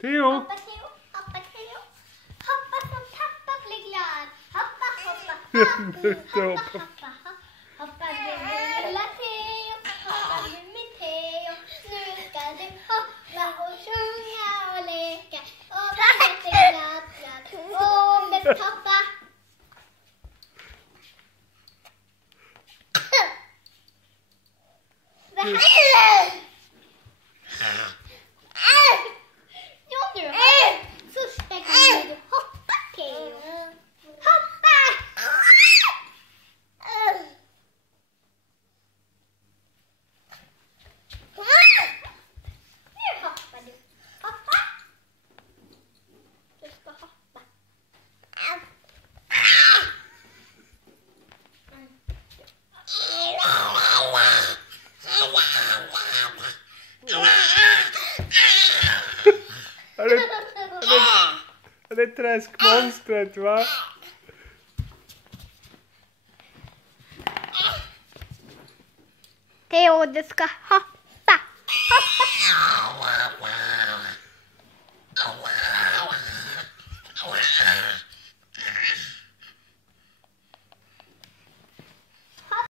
Theo. Hoppa Theo, hoppa Theo. Hoppa som pappa blir glad. Hoppa, hoppa, hoppa, hoppa, hoppa. Hoppa du lilla Theo, hoppa du min Theo. Nu ska du hoppa och sjunga och leka. Och vara jätteglad, glad. Och bäst hoppa. Första gången du hoppar, Theo. Hoppa! Nu hoppar du. Hoppa. Du ska hoppa. Det är träskmonstret, va? Theo, du ska hoppa.